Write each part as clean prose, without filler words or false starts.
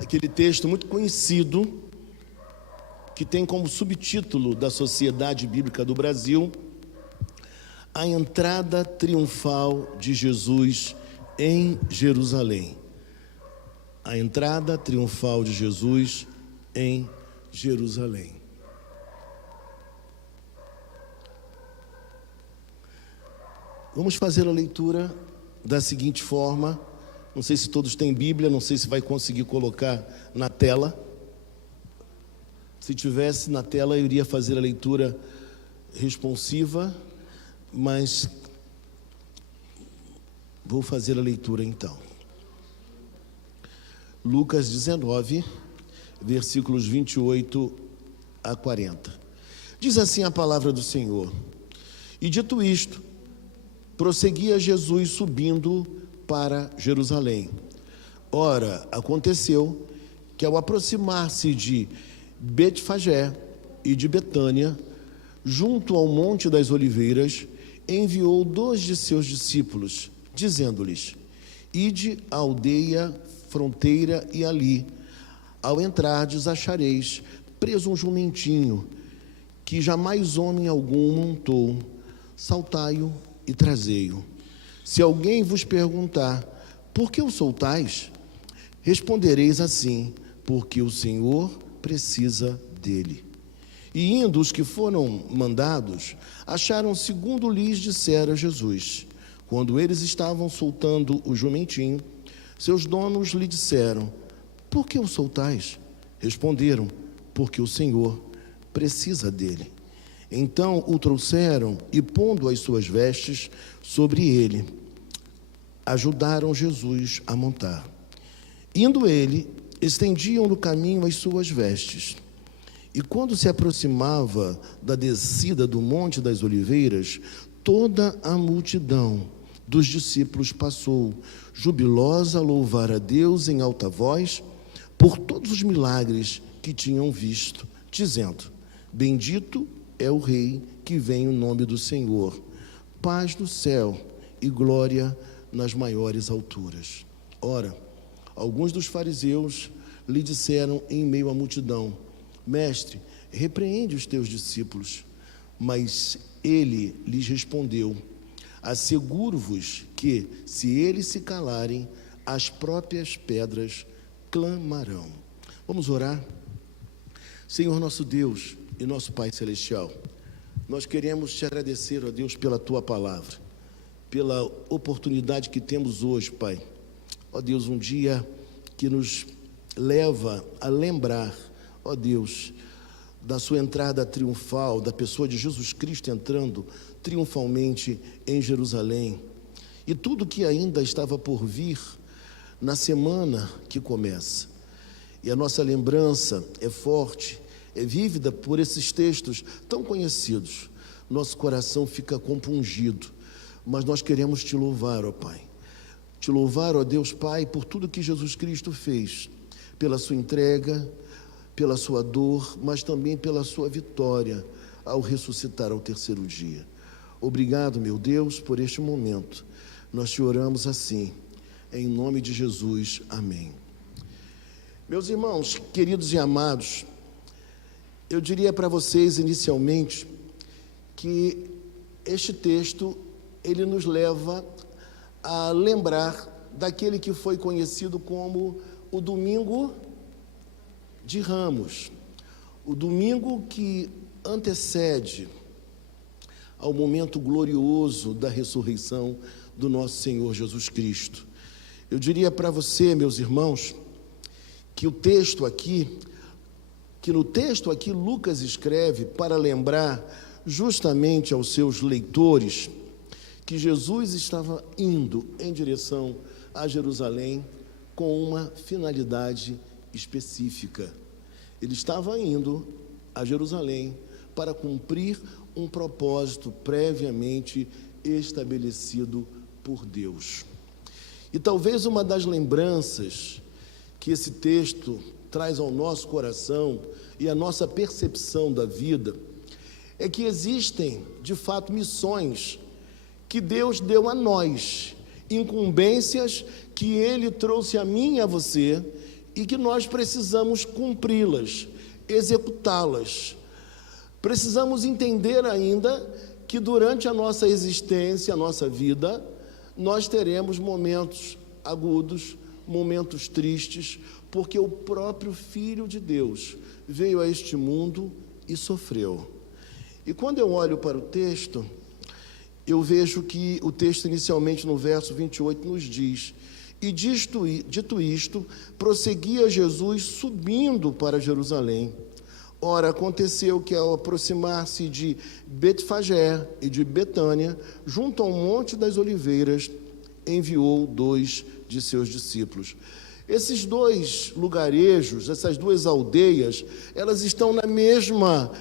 aquele texto muito conhecido, que tem como subtítulo da Sociedade Bíblica do Brasil, a entrada triunfal de Jesus em Jerusalém. A entrada triunfal de Jesus em Jerusalém. Vamos fazer a leitura da seguinte forma. Não sei se todos têm Bíblia, não sei se vai conseguir colocar na tela. Se tivesse na tela, eu iria fazer a leitura responsiva, mas vou fazer a leitura então. Lucas 19, versículos 28 a 40. Diz assim a palavra do Senhor: E dito isto, prosseguia Jesus subindo para Jerusalém. Ora, aconteceu que ao aproximar-se de Betfagé e de Betânia, junto ao Monte das Oliveiras, enviou 2 de seus discípulos, dizendo-lhes: Ide à aldeia fronteira e ali, ao entrardes, achareis preso um jumentinho, que jamais homem algum montou. Saltai-o e trazei-o. Se alguém vos perguntar: por que o soltais? Respondereis assim: porque o Senhor precisa dele. E indo os que foram mandados, acharam segundo lhes dissera Jesus. Quando eles estavam soltando o jumentinho, seus donos lhe disseram: por que o soltais? Responderam: porque o Senhor precisa dele. Então o trouxeram e, pondo as suas vestes sobre ele, ajudaram Jesus a montar. Indo ele, estendiam no caminho as suas vestes. E quando se aproximava da descida do Monte das Oliveiras, toda a multidão dos discípulos passou, jubilosa, a louvar a Deus em alta voz, por todos os milagres que tinham visto, dizendo: bendito é o Rei que vem em nome do Senhor, paz no céu e glória nas maiores alturas. Ora, alguns dos fariseus lhe disseram em meio à multidão: Mestre, repreende os teus discípulos. Mas ele lhes respondeu: asseguro-vos que, se eles se calarem, as próprias pedras clamarão. Vamos orar? Senhor nosso Deus e nosso Pai Celestial, nós queremos te agradecer, ó Deus, pela tua palavra, pela oportunidade que temos hoje, Pai. Ó Deus, um dia que nos leva a lembrar, ó Deus, da sua entrada triunfal, da pessoa de Jesus Cristo entrando triunfalmente em Jerusalém, e tudo que ainda estava por vir na semana que começa. E a nossa lembrança é forte, é vívida por esses textos tão conhecidos. Nosso coração fica compungido, mas nós queremos te louvar, ó Pai. Te louvar, ó Deus Pai, por tudo que Jesus Cristo fez, pela sua entrega, pela sua dor, mas também pela sua vitória ao ressuscitar ao terceiro dia. Obrigado, meu Deus, por este momento. Nós te oramos assim, em nome de Jesus. Amém. Meus irmãos, queridos e amados, eu diria para vocês inicialmente que este texto, ele nos leva a lembrar daquele que foi conhecido como o Domingo de Ramos, o domingo que antecede ao momento glorioso da ressurreição do nosso Senhor Jesus Cristo. Eu diria para você, meus irmãos, que no texto aqui Lucas escreve para lembrar justamente aos seus leitores que Jesus estava indo em direção a Jerusalém com uma finalidade específica. Ele estava indo a Jerusalém para cumprir um propósito previamente estabelecido por Deus. E talvez uma das lembranças que esse texto traz ao nosso coração e à nossa percepção da vida é que existem, de fato, missões que Deus deu a nós, incumbências que Ele trouxe a mim e a você, e que nós precisamos cumpri-las, executá-las. Precisamos entender ainda que durante a nossa existência, a nossa vida, nós teremos momentos agudos, momentos tristes, porque o próprio Filho de Deus veio a este mundo e sofreu. E quando eu olho para o texto, eu vejo que o texto inicialmente no verso 28 nos diz: e dito isto, prosseguia Jesus subindo para Jerusalém. Ora, aconteceu que ao aproximar-se de Betfagé e de Betânia, junto ao Monte das Oliveiras, enviou 2 de seus discípulos. Esses 2 lugarejos, essas 2 aldeias, elas estão na mesma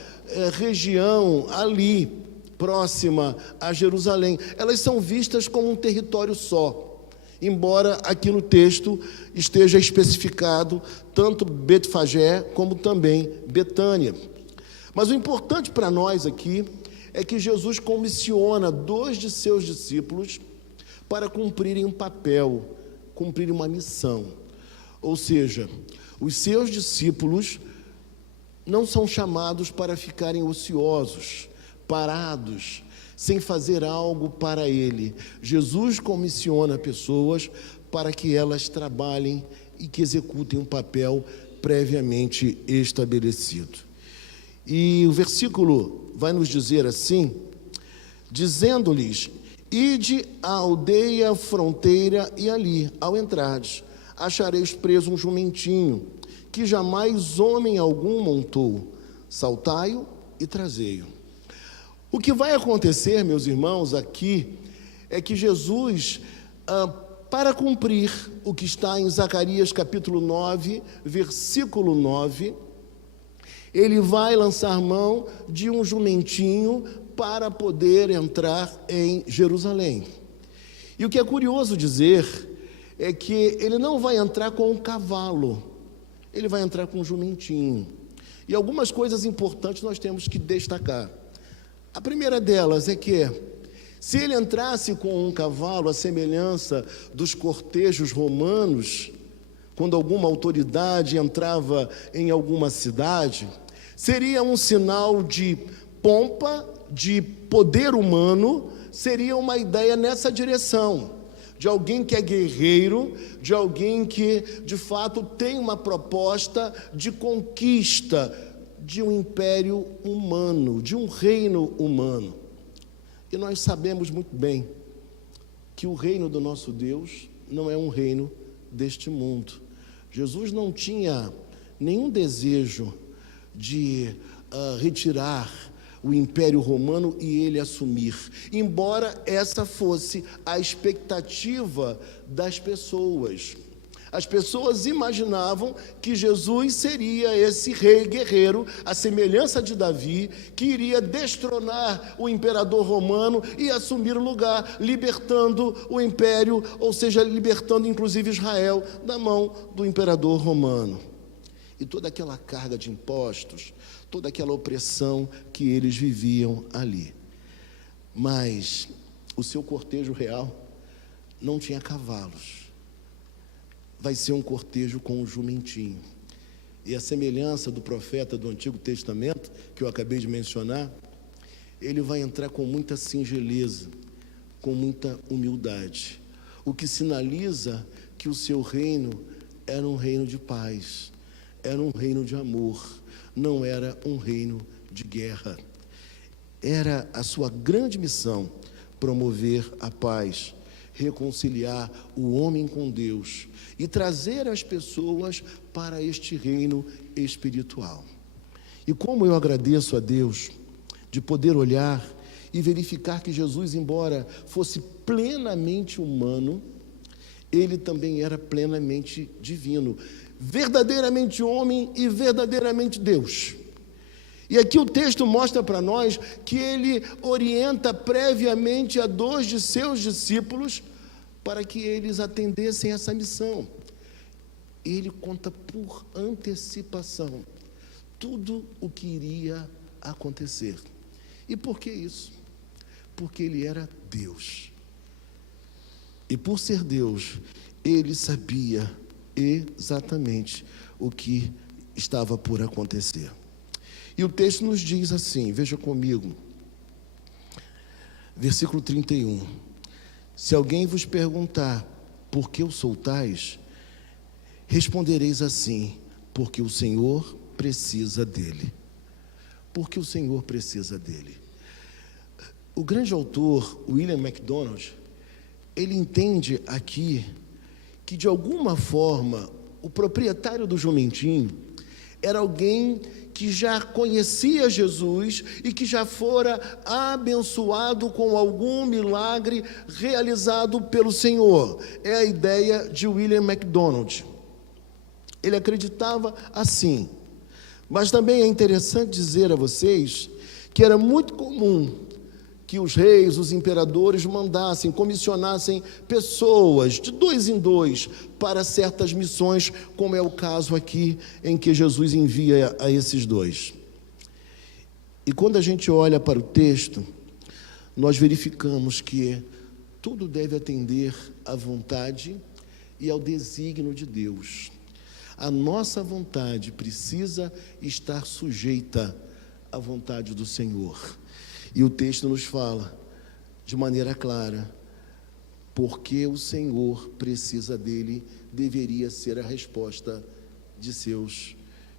região ali, próxima a Jerusalém. Elas são vistas como um território só, embora aqui no texto esteja especificado tanto Betfagé como também Betânia. Mas o importante para nós aqui é que Jesus comissiona 2 de seus discípulos para cumprirem um papel, cumprirem uma missão. Ou seja, os seus discípulos não são chamados para ficarem ociosos, parados, sem fazer algo para Ele. Jesus comissiona pessoas para que elas trabalhem e que executem um papel previamente estabelecido. E o versículo vai nos dizer assim, dizendo-lhes: ide à aldeia fronteira e ali, ao entrardes, achareis preso um jumentinho, que jamais homem algum montou. Saltai-o e trazei-o. O que vai acontecer, meus irmãos, aqui, é que Jesus, para cumprir o que está em Zacarias capítulo 9, versículo 9, ele vai lançar mão de um jumentinho para poder entrar em Jerusalém. E o que é curioso dizer é que ele não vai entrar com um cavalo, ele vai entrar com um jumentinho. E algumas coisas importantes nós temos que destacar. A primeira delas é que, se ele entrasse com um cavalo, à semelhança dos cortejos romanos, quando alguma autoridade entrava em alguma cidade, seria um sinal de pompa, de poder humano, seria uma ideia nessa direção, de alguém que é guerreiro, de alguém que, de fato, tem uma proposta de conquista de um império humano, de um reino humano. E nós sabemos muito bem que o reino do nosso Deus não é um reino deste mundo. Jesus não tinha nenhum desejo de retirar o Império Romano e ele assumir, embora essa fosse a expectativa das pessoas. As pessoas imaginavam que Jesus seria esse rei guerreiro, à semelhança de Davi, que iria destronar o imperador romano e assumir o lugar, libertando o império, ou seja, libertando inclusive Israel da mão do imperador romano. E toda aquela carga de impostos, toda aquela opressão que eles viviam ali. Mas o seu cortejo real não tinha cavalos. Vai ser um cortejo com um jumentinho. E a semelhança do profeta do Antigo Testamento, que eu acabei de mencionar, ele vai entrar com muita singeleza, com muita humildade, o que sinaliza que o seu reino era um reino de paz, era um reino de amor, não era um reino de guerra. Era a sua grande missão promover a paz, reconciliar o homem com Deus e trazer as pessoas para este reino espiritual. E como eu agradeço a Deus de poder olhar e verificar que Jesus, embora fosse plenamente humano, ele também era plenamente divino, verdadeiramente homem e verdadeiramente Deus. E aqui o texto mostra para nós que ele orienta previamente a 2 de seus discípulos para que eles atendessem essa missão. Ele conta por antecipação tudo o que iria acontecer. E por que isso? Porque ele era Deus. E por ser Deus, ele sabia exatamente o que estava por acontecer. E o texto nos diz assim, veja comigo, versículo 31. Se alguém vos perguntar por que o soltais, respondereis assim, porque o Senhor precisa dele. Porque o Senhor precisa dele. O grande autor, William MacDonald, ele entende aqui que de alguma forma o proprietário do jumentinho era alguém que já conhecia Jesus e que já fora abençoado com algum milagre realizado pelo Senhor. É a ideia de William MacDonald. Ele acreditava assim. Mas também é interessante dizer a vocês que era muito comum que os reis, os imperadores mandassem, comissionassem pessoas de 2 em 2 para certas missões, como é o caso aqui em que Jesus envia a esses 2. E quando a gente olha para o texto, nós verificamos que tudo deve atender à vontade e ao desígnio de Deus. A nossa vontade precisa estar sujeita à vontade do Senhor. E o texto nos fala de maneira clara, porque o Senhor precisa dele, deveria ser a resposta de seus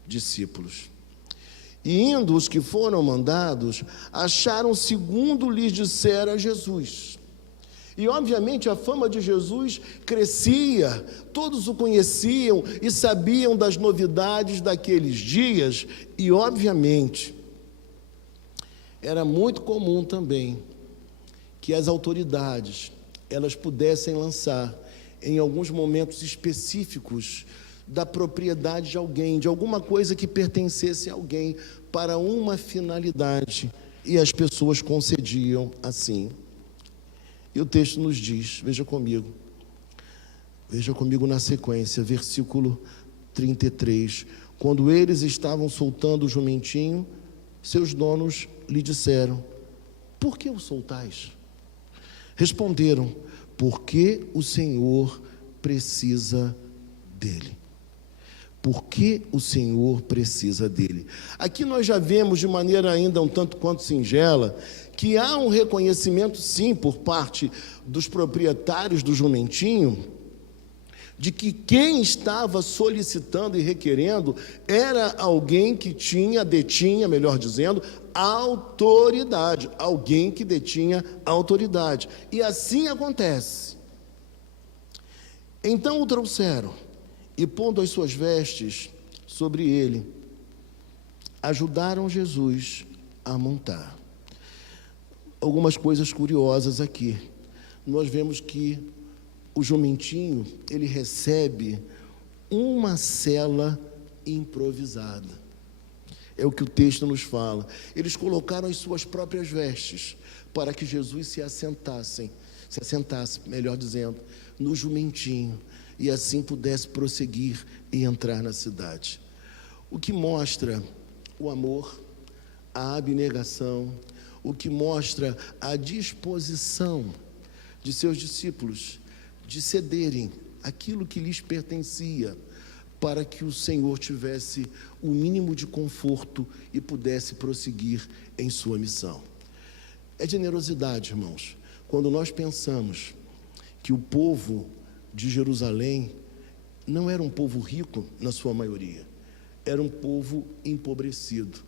discípulos. E indo os que foram mandados, acharam segundo lhes dissera Jesus. E obviamente a fama de Jesus crescia, todos o conheciam e sabiam das novidades daqueles dias, e obviamente era muito comum também que as autoridades, elas pudessem lançar em alguns momentos específicos da propriedade de alguém, de alguma coisa que pertencesse a alguém para uma finalidade, e as pessoas concediam assim. E o texto nos diz, veja comigo na sequência, versículo 33, quando eles estavam soltando o jumentinho, seus donos lhe disseram, por que o soltais? Responderam, porque o Senhor precisa dele. Porque o Senhor precisa dele. Aqui nós já vemos de maneira ainda um tanto quanto singela, que há um reconhecimento sim por parte dos proprietários do jumentinho, de que quem estava solicitando e requerendo era alguém que detinha, melhor dizendo, autoridade, alguém que detinha autoridade. E assim acontece. Então o trouxeram, e pondo as suas vestes sobre ele, ajudaram Jesus a montar. Algumas coisas curiosas aqui. Nós vemos que o jumentinho, ele recebe uma sela improvisada. É o que o texto nos fala. Eles colocaram as suas próprias vestes para que Jesus se assentasse, melhor dizendo, no jumentinho, e assim pudesse prosseguir e entrar na cidade. O que mostra o amor, a abnegação, o que mostra a disposição de seus discípulos de cederem aquilo que lhes pertencia, para que o Senhor tivesse o mínimo de conforto e pudesse prosseguir em sua missão. É generosidade, irmãos, quando nós pensamos que o povo de Jerusalém não era um povo rico na sua maioria, era um povo empobrecido,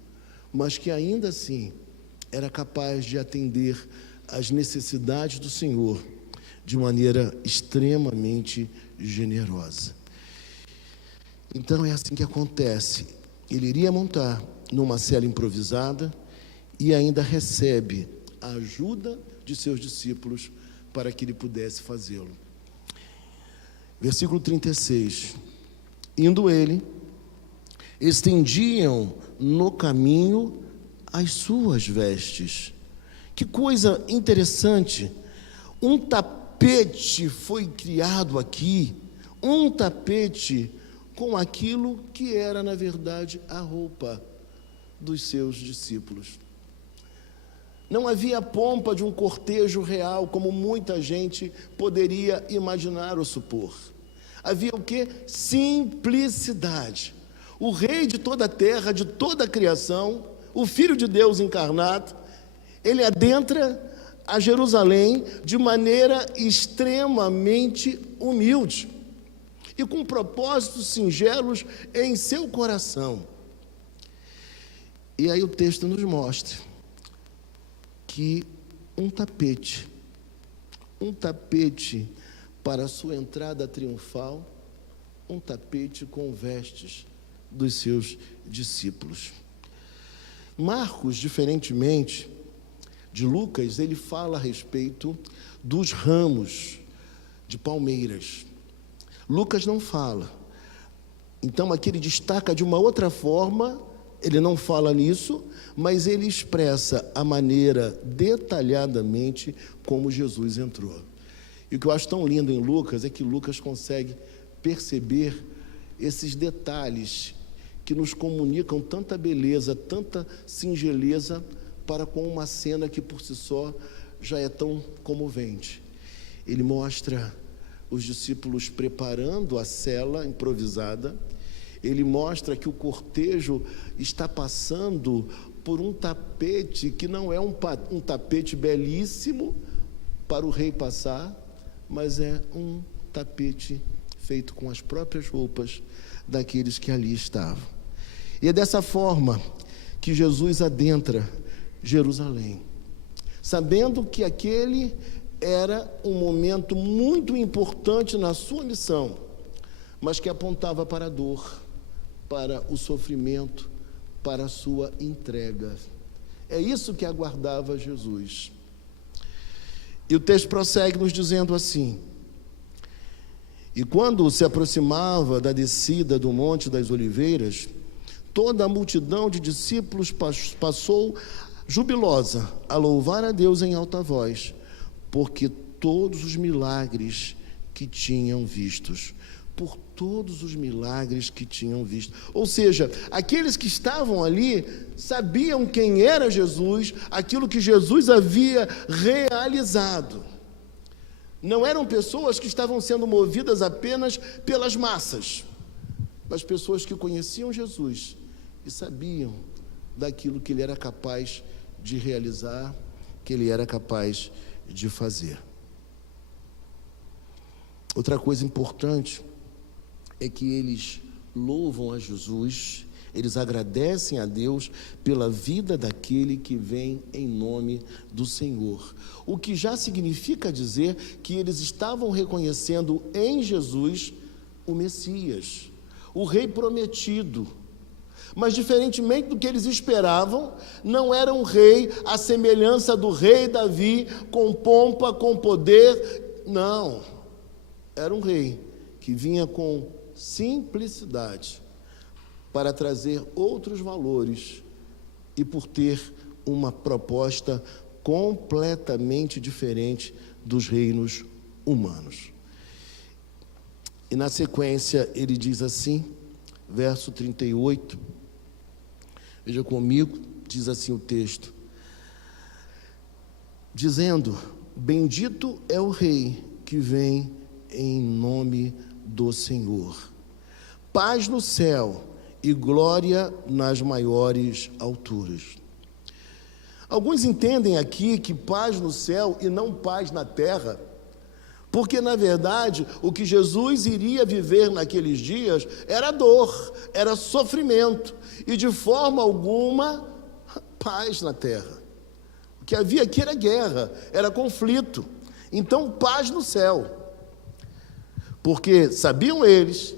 mas que ainda assim era capaz de atender às necessidades do Senhor de maneira extremamente generosa. Então é assim que acontece. Ele iria montar numa cela improvisada e ainda recebe a ajuda de seus discípulos para que ele pudesse fazê-lo. Versículo 36. Indo ele, estendiam no caminho as suas vestes. Que coisa interessante! Um tapete foi criado aqui, um tapete com aquilo que era, na verdade, a roupa dos seus discípulos. Não havia pompa de um cortejo real, como muita gente poderia imaginar ou supor. Havia o quê? Simplicidade. O rei de toda a terra, de toda a criação, o Filho de Deus encarnado, ele adentra a Jerusalém de maneira extremamente humilde e com propósitos singelos em seu coração. E aí o texto nos mostra que um tapete para a sua entrada triunfal, um tapete com vestes dos seus discípulos. Marcos, diferentemente de Lucas, ele fala a respeito dos ramos de palmeiras. Lucas não fala. Então aqui ele destaca de uma outra forma, ele não fala nisso, mas ele expressa a maneira detalhadamente como Jesus entrou. E o que eu acho tão lindo em Lucas é que Lucas consegue perceber esses detalhes que nos comunicam tanta beleza, tanta singeleza para com uma cena que por si só já é tão comovente. Ele mostra os discípulos preparando a cela improvisada, ele mostra que o cortejo está passando por um tapete que não é um tapete belíssimo para o rei passar, mas é um tapete feito com as próprias roupas daqueles que ali estavam. E é dessa forma que Jesus adentra Jerusalém, sabendo que aquele era um momento muito importante na sua missão, mas que apontava para a dor, para o sofrimento, para a sua entrega. É isso que aguardava Jesus. E o texto prossegue nos dizendo assim: e quando se aproximava da descida do Monte das Oliveiras, toda a multidão de discípulos passou jubilosa a louvar a Deus em alta voz, porque todos os milagres que tinham vistos, por todos os milagres que tinham visto. Ou seja, aqueles que estavam ali sabiam quem era Jesus, aquilo que Jesus havia realizado. Não eram pessoas que estavam sendo movidas apenas pelas massas, mas pessoas que conheciam Jesus e sabiam daquilo que ele era capaz de realizar, que ele era capaz de fazer. Outra coisa importante é que eles louvam a Jesus, eles agradecem a Deus pela vida daquele que vem em nome do Senhor. O que já significa dizer que eles estavam reconhecendo em Jesus o Messias, o Rei prometido. Mas, diferentemente do que eles esperavam, não era um rei à semelhança do rei Davi, com pompa, com poder. Não, era um rei que vinha com simplicidade para trazer outros valores e por ter uma proposta completamente diferente dos reinos humanos. E na sequência ele diz assim, verso 38, veja comigo, diz assim o texto, dizendo: bendito é o rei que vem em nome do Senhor, paz no céu e glória nas maiores alturas. Alguns entendem aqui que paz no céu e não paz na terra, porque na verdade o que Jesus iria viver naqueles dias era dor, era sofrimento e de forma alguma paz na terra. O que havia aqui era guerra, era conflito. Então paz no céu, porque sabiam eles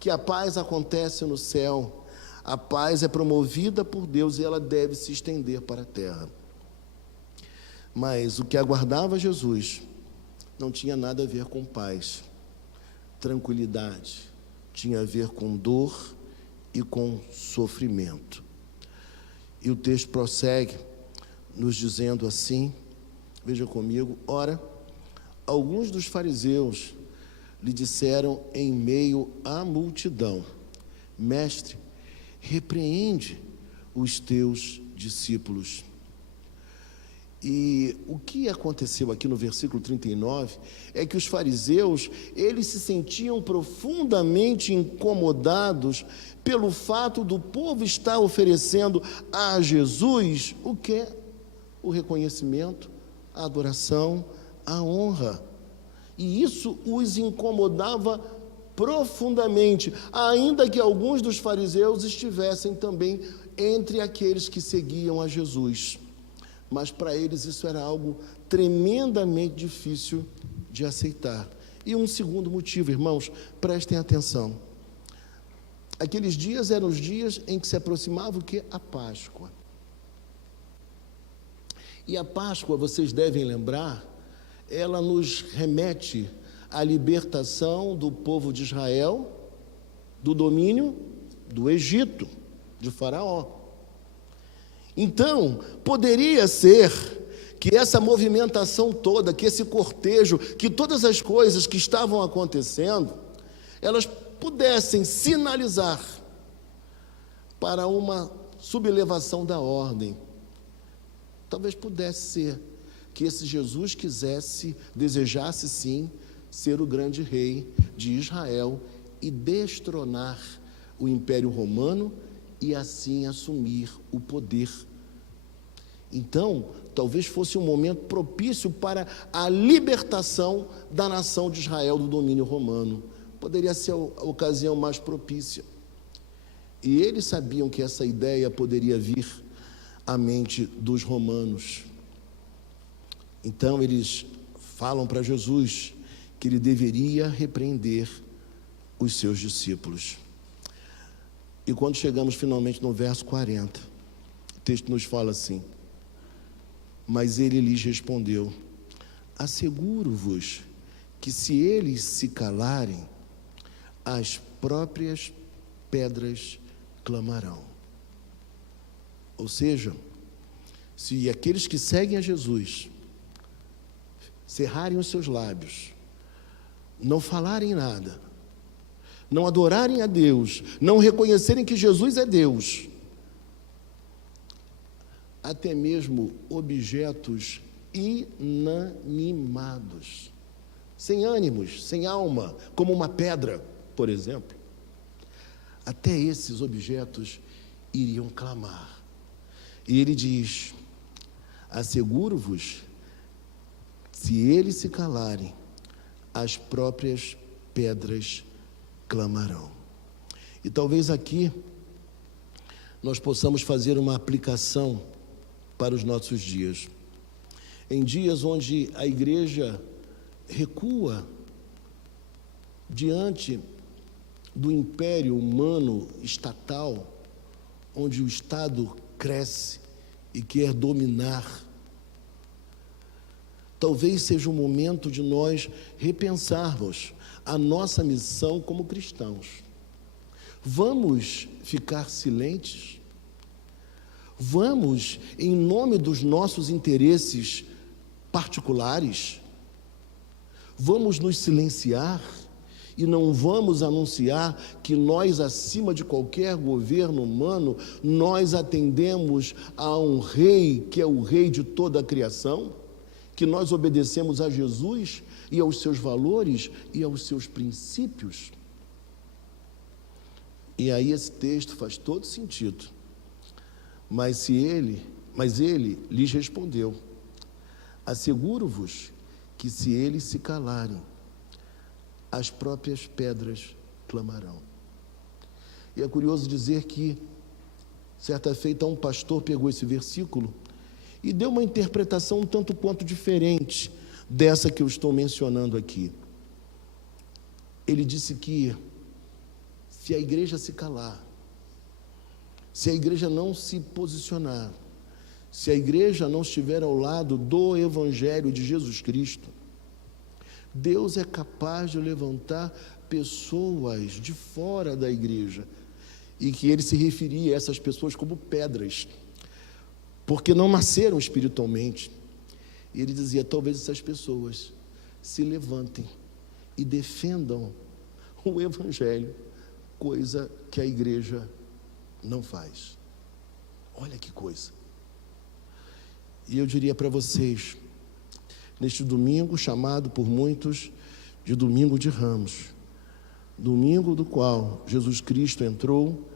que a paz acontece no céu, a paz é promovida por Deus e ela deve se estender para a terra. Mas o que aguardava Jesus não tinha nada a ver com paz, tranquilidade, tinha a ver com dor e com sofrimento. E o texto prossegue nos dizendo assim, veja comigo, ora, alguns dos fariseus lhe disseram em meio à multidão: mestre, repreende os teus discípulos. E o que aconteceu aqui no versículo 39 é que os fariseus, eles se sentiam profundamente incomodados pelo fato do povo estar oferecendo a Jesus o que? O reconhecimento, a adoração, a honra. E isso os incomodava profundamente, ainda que alguns dos fariseus estivessem também entre aqueles que seguiam a Jesus. Mas para eles isso era algo tremendamente difícil de aceitar. E um segundo motivo, irmãos, prestem atenção. Aqueles dias eram os dias em que se aproximava o quê? A Páscoa. E a Páscoa, vocês devem lembrar, ela nos remete à libertação do povo de Israel do domínio do Egito, de Faraó. Então, poderia ser que essa movimentação toda, que esse cortejo, que todas as coisas que estavam acontecendo, elas pudessem sinalizar para uma sublevação da ordem. Talvez pudesse ser que esse Jesus desejasse sim, ser o grande rei de Israel e destronar o Império Romano e assim assumir o poder. Então, talvez fosse um momento propício para a libertação da nação de Israel do domínio romano. Poderia ser a ocasião mais propícia. E eles sabiam que essa ideia poderia vir à mente dos romanos. Então, eles falam para Jesus que ele deveria repreender os seus discípulos. E quando chegamos finalmente no verso 40, o texto nos fala assim: mas ele lhes respondeu: asseguro-vos que se eles se calarem, as próprias pedras clamarão. Ou seja, se aqueles que seguem a Jesus cerrarem os seus lábios, não falarem nada, não adorarem a Deus, não reconhecerem que Jesus é Deus, até mesmo objetos inanimados, sem ânimos, sem alma, como uma pedra, por exemplo, até esses objetos iriam clamar. E ele diz: asseguro-vos, se eles se calarem, as próprias pedras clamarão. E talvez aqui nós possamos fazer uma aplicação para os nossos dias. Em dias onde a igreja recua diante do império humano estatal, onde o Estado cresce e quer dominar, talvez seja o momento de nós repensarmos a nossa missão como cristãos. Vamos ficar silentes? Vamos, em nome dos nossos interesses particulares, vamos nos silenciar e não vamos anunciar que nós, acima de qualquer governo humano, nós atendemos a um rei que é o rei de toda a criação, que nós obedecemos a Jesus e aos seus valores e aos seus princípios? E aí esse texto faz todo sentido. Mas ele lhes respondeu: asseguro-vos que se eles se calarem, as próprias pedras clamarão. E é curioso dizer que, certa feita, um pastor pegou esse versículo e deu uma interpretação um tanto quanto diferente dessa que eu estou mencionando aqui. Ele disse que se a igreja se calar, se a igreja não se posicionar, se a igreja não estiver ao lado do Evangelho de Jesus Cristo, Deus é capaz de levantar pessoas de fora da igreja, e que ele se referia a essas pessoas como pedras, porque não nasceram espiritualmente. E ele dizia: talvez essas pessoas se levantem e defendam o Evangelho, coisa que a igreja não faz. Olha que coisa. E eu diria para vocês, neste domingo chamado por muitos de Domingo de Ramos, domingo do qual Jesus Cristo entrou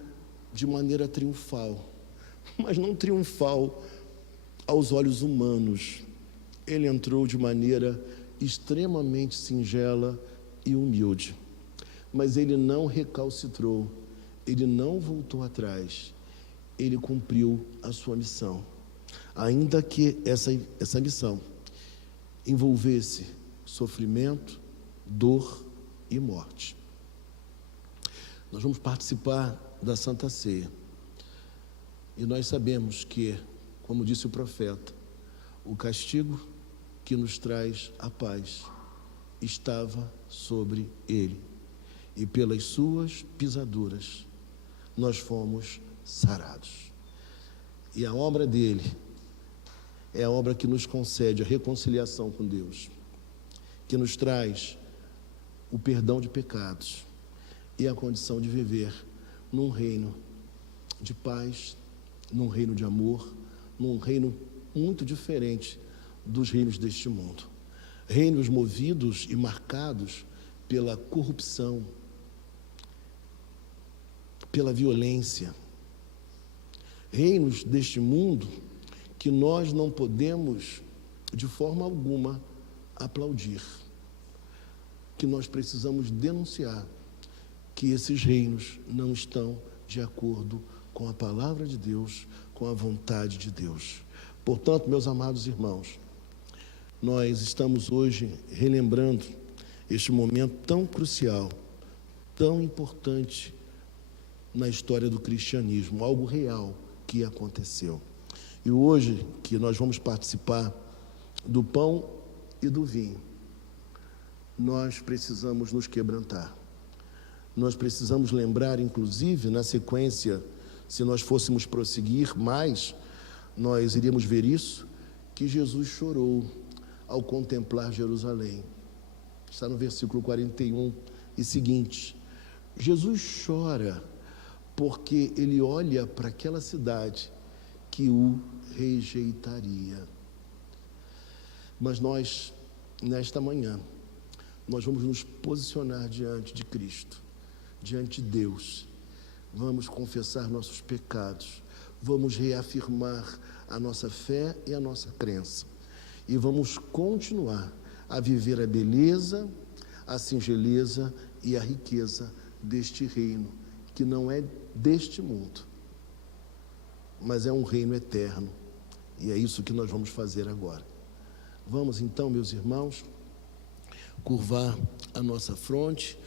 de maneira triunfal, mas não triunfal aos olhos humanos. Ele entrou de maneira extremamente singela e humilde, mas ele não recalcitrou, ele não voltou atrás, ele cumpriu a sua missão, ainda que essa missão envolvesse sofrimento, dor e morte. Nós vamos participar da Santa Ceia e nós sabemos que, como disse o profeta, o castigo que nos traz a paz estava sobre ele, e pelas suas pisaduras nós fomos sarados. E a obra dele é a obra que nos concede a reconciliação com Deus, que nos traz o perdão de pecados e a condição de viver num reino de paz, num reino de amor, num reino muito diferente dos reinos deste mundo. Reinos movidos e marcados pela corrupção, pela violência. Reinos deste mundo que nós não podemos, de forma alguma, aplaudir. Que nós precisamos denunciar que esses reinos não estão de acordo com a palavra de Deus, com a vontade de Deus. Portanto, meus amados irmãos, nós estamos hoje relembrando este momento tão crucial, tão importante na história do cristianismo, algo real que aconteceu. E hoje que nós vamos participar do pão e do vinho, nós precisamos nos quebrantar. Nós precisamos lembrar, inclusive, na sequência, se nós fôssemos prosseguir mais, nós iríamos ver isso, que Jesus chorou ao contemplar Jerusalém. Está no versículo 41 e seguinte. Jesus chora porque ele olha para aquela cidade que o rejeitaria. Mas nós, nesta manhã, nós vamos nos posicionar diante de Cristo, diante de Deus. Vamos confessar nossos pecados, vamos reafirmar a nossa fé e a nossa crença. E vamos continuar a viver a beleza, a singeleza e a riqueza deste reino, que não é deste mundo, mas é um reino eterno. E é isso que nós vamos fazer agora. Vamos então, meus irmãos, curvar a nossa fronte,